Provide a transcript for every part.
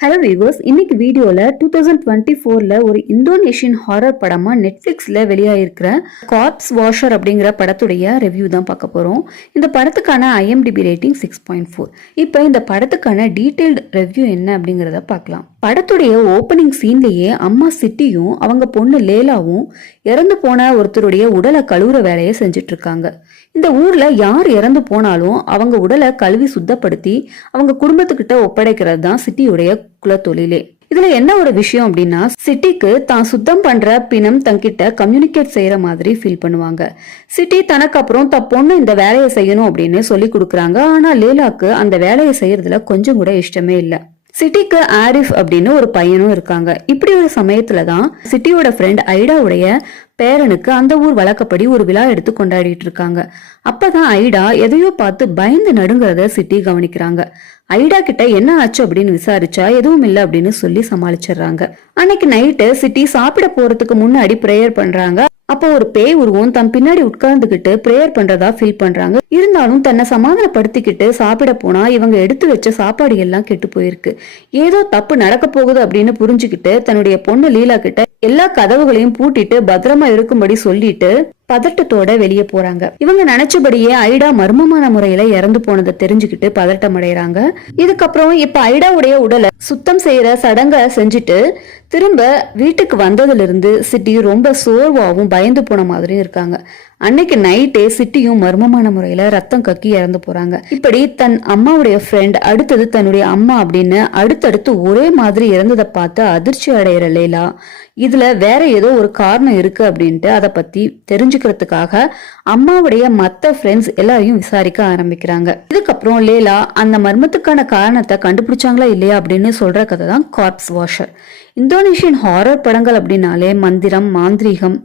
Hello viewers, இன்னைக்கு வீடியோல 2024ல ஒரு இந்தோனேஷியன் ஹாரர் படமா நெட்ஃபிளிக்ஸ்ல வெளியாயிருக்கிற கார்ப்ஸ் வாஷர் அப்படிங்கிற படத்துடைய ரிவ்யூ தான் பார்க்க போறோம். இந்த படத்துக்கான IMDb ரேட்டிங் 6.4. இப்போ இந்த படத்துக்கான டீடைல்டு ரிவ்யூ என்ன அப்படிங்கிறத பார்க்கலாம். படத்துடைய ஓப்பனிங் சீன்லயே அம்மா சிட்டியும் அவங்க பொண்ணு லேலாவும் இறந்து போன ஒருத்தருடைய உடலை கழுவுற வேலையை செஞ்சுட்டு இருக்காங்க. இந்த ஊர்ல யார் இறந்து போனாலும் அவங்க உடலை கழுவி சுத்தப்படுத்தி அவங்க குடும்பத்துக்கிட்ட ஒப்படைக்கிறது தான் சிட்டியுடைய குலத்தொழிலே. இதுல என்ன ஒரு விஷயம் அப்படின்னா, சிட்டிக்கு தான் சுத்தம் பண்ற பிணம் தங்கிட்ட கம்யூனிகேட் செய்யற மாதிரி ஃபீல் பண்ணுவாங்க. சிட்டி தனக்கு அப்புறம் த பொண்ணு இந்த வேலையை செய்யணும் அப்படின்னு சொல்லி கொடுக்குறாங்க. ஆனா லேலாக்கு அந்த வேலையை செய்யறதுல கொஞ்சம் கூட இஷ்டமே இல்லை. சிட்டிக்கு ஆரிஃப் அப்படின்னு ஒரு பையனும் இருக்காங்க. இப்படி ஒரு சமயத்துலதான் சிட்டியோட ஃப்ரெண்ட் ஐடாவுடைய பேரனுக்கு அந்த ஊர் வழக்கப்படி ஒரு விழா எடுத்து கொண்டாடிட்டு இருக்காங்க. அப்பதான் ஐடா எதையோ பார்த்து பயந்து நடுங்கிறத சிட்டி கவனிக்கிறாங்க. ஐடா கிட்ட என்ன ஆச்சு அப்படின்னு விசாரிச்சா எதுவும் இல்லை அப்படின்னு சொல்லி சமாளிச்சிடுறாங்க. அன்னைக்கு நைட்டு சிட்டி சாப்பிட போறதுக்கு முன்னாடி பிரேயர் பண்றாங்க. அப்போ ஒரு பேய் உருவம் தன் பின்னாடி உட்கார்ந்துகிட்டு பிரேயர் பண்றதா ஃபீல் பண்றாங்க. இருந்தாலும் தன்னை சமாதானப்படுத்திக்கிட்டு சாப்பிட போனா இவங்க எடுத்து வச்ச சாப்பாடு எல்லாம் கெட்டு போயிருக்கு. ஏதோ தப்பு நடக்க போகுது அப்படின்னு புரிஞ்சுக்கிட்டு தன்னுடைய பொண்ணு லீலா கிட்ட எல்லா கதவுகளையும் பூட்டிட்டு பத்திரமா இருக்கும்படி சொல்லிட்டு பதட்டத்தோட வெளியே போறாங்க. இவங்க நினைச்சபடியே ஐடா மர்மமான முறையில இறந்து போனதை தெரிஞ்சுக்கிட்டு பதட்டம் அடைறாங்க. இதுக்கப்புறம் இப்ப ஐடாவுடைய உடலை சுத்தம் செய்யற சடங்கை செஞ்சுட்டு திரும்ப வீட்டுக்கு வந்ததுல இருந்து சிட்டி ரொம்ப சோர்வாவும் பயந்து போன மாதிரியும் இருக்காங்க. அன்னைக்கு நைட்டே சிட்டியும் மர்மமான முறையில ரத்தம் கக்கி இறந்து போறாங்க. இப்படி தன் அம்மாவுடைய ஃப்ரெண்ட் அடுத்தது தன்னுடைய அம்மா அப்படின்னு அடுத்தடுத்து ஒரே மாதிரி இறந்ததை பார்த்து அதிர்ச்சி அடைகிற லேலா இதுல வேற ஏதோ ஒரு காரணம் இருக்கு அப்படின்ட்டு அதை பத்தி தெரிஞ்சுக்கிறதுக்காக அம்மாவுடைய மத்த ஃப்ரெண்ட்ஸ் எல்லாரையும் விசாரிக்க ஆரம்பிக்கிறாங்க. இதுக்கப்புறம் லேலா அந்த மர்மத்துக்கான காரணத்தை கண்டுபிடிச்சாங்களா இல்லையா அப்படின்னு சொல்ற கதை தான் கார்ப்ஸ் வாஷர். இந்தோனேஷியன் ஹாரர் படங்கள் அப்படின்னாலே மந்திரம், மாந்திரீகம்,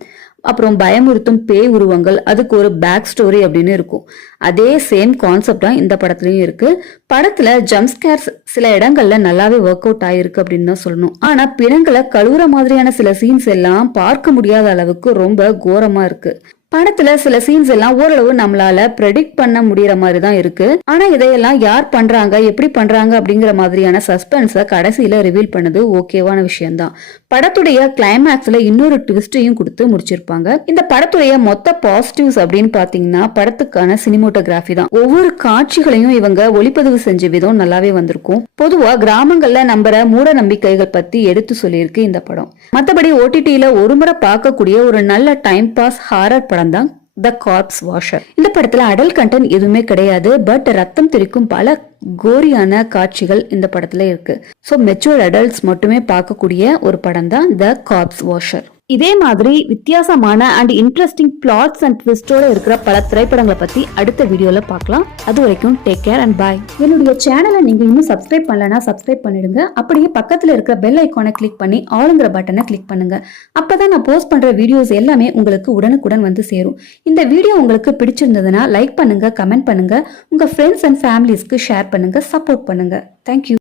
அப்புறம் பயமுறுத்தும் பேய் உருவங்கள், அதுக்கு ஒரு பேக் ஸ்டோரி அப்படின்னு இருக்கும். அதே சேம் கான்செப்ட் தான் இந்த படத்துலயும் இருக்கு. படத்துல ஜம்ப் ஸ்கேர்ஸ் சில இடங்கள்ல நல்லாவே ஒர்க் அவுட் ஆயிருக்கு அப்படின்னு தான் சொல்லணும். ஆனா பிணங்களை கழுவுற மாதிரியான சில சீன்ஸ் எல்லாம் பார்க்க முடியாத அளவுக்கு ரொம்ப கோரமா இருக்கு. படத்துல சில சீன்ஸ் எல்லாம் ஓரளவு நம்மளால ப்ரெடிக்ட் பண்ண முடியற மாதிரி தான் இருக்கு. ஆனா இதையெல்லாம் யார் பண்றாங்க, எப்படி பண்றாங்க அப்படிங்கிற மாதிரியான சஸ்பென்ஸ கடைசியில ரிவீல் பண்ணது ஓகேவான விஷயம் தான். படத்துடைய கிளைமேக்ஸ்ல இன்னொரு ட்விஸ்டையும் கொடுத்து முடிச்சிருப்பாங்க. இந்த படத்துடைய மொத்த பாசிட்டிவ்ஸ் அப்படின்னு பாத்தீங்கன்னா படத்துக்கான சினிமோட்டோகிராஃபி தான். ஒவ்வொரு காட்சிகளையும் இவங்க ஒளிப்பதிவு செஞ்ச விதம் நல்லாவே வந்திருக்கும். பொதுவா கிராமங்கள்ல நம்புற மூட நம்பிக்கைகள் பத்தி எடுத்து சொல்லியிருக்கு இந்த படம். மத்தபடி OTTல ஒரு முறை பார்க்கக்கூடிய ஒரு நல்ல டைம் பாஸ் ஹாரர் படம் தான் த கார்ப்ஸ் வாஷர். இந்த படத்துல அடல்ட் கண்டென்ட் எதுவுமே கிடையாது. பட் ரத்தம் தெரிக்கும் பல கோரியான காட்சிகள் இந்த படத்துல இருக்கு. சோ மெச்சூர்ட் அடல்ட்ஸ் மட்டுமே பார்க்கக்கூடிய ஒரு படம் தான் த கார்ப்ஸ் வாஷர். இதே மாதிரி வித்தியாசமான அண்ட் இன்ட்ரெஸ்டிங் பிளாட்ஸ் அண்ட் ட்விஸ்டோட இருக்கிற பல திரைப்படங்களை பத்தி அடுத்த வீடியோல பார்க்கலாம். அது வரைக்கும் டேக் கேர் அண்ட் பாய். என்னுடைய சேனலை நீங்க இன்னும் சப்ஸ்கிரைப் பண்ணலனா சப்ஸ்கிரைப் பண்ணிடுங்க. அப்படியே பக்கத்துல இருக்கிற பெல் ஐகானை கிளிக் பண்ணி ஆளுங்கிற பட்டனை கிளிக் பண்ணுங்க. அப்பதான் நான் போஸ்ட் பண்ற வீடியோஸ் எல்லாமே உங்களுக்கு உடனுக்குடன் வந்து சேரும். இந்த வீடியோ உங்களுக்கு பிடிச்சிருந்ததுன்னா லைக் பண்ணுங்க, கமெண்ட் பண்ணுங்க, உங்க ஃப்ரெண்ட்ஸ் அண்ட் ஃபேமிலிஸ்க்கு ஷேர் பண்ணுங்க, சப்போர்ட் பண்ணுங்க. தேங்க்யூ.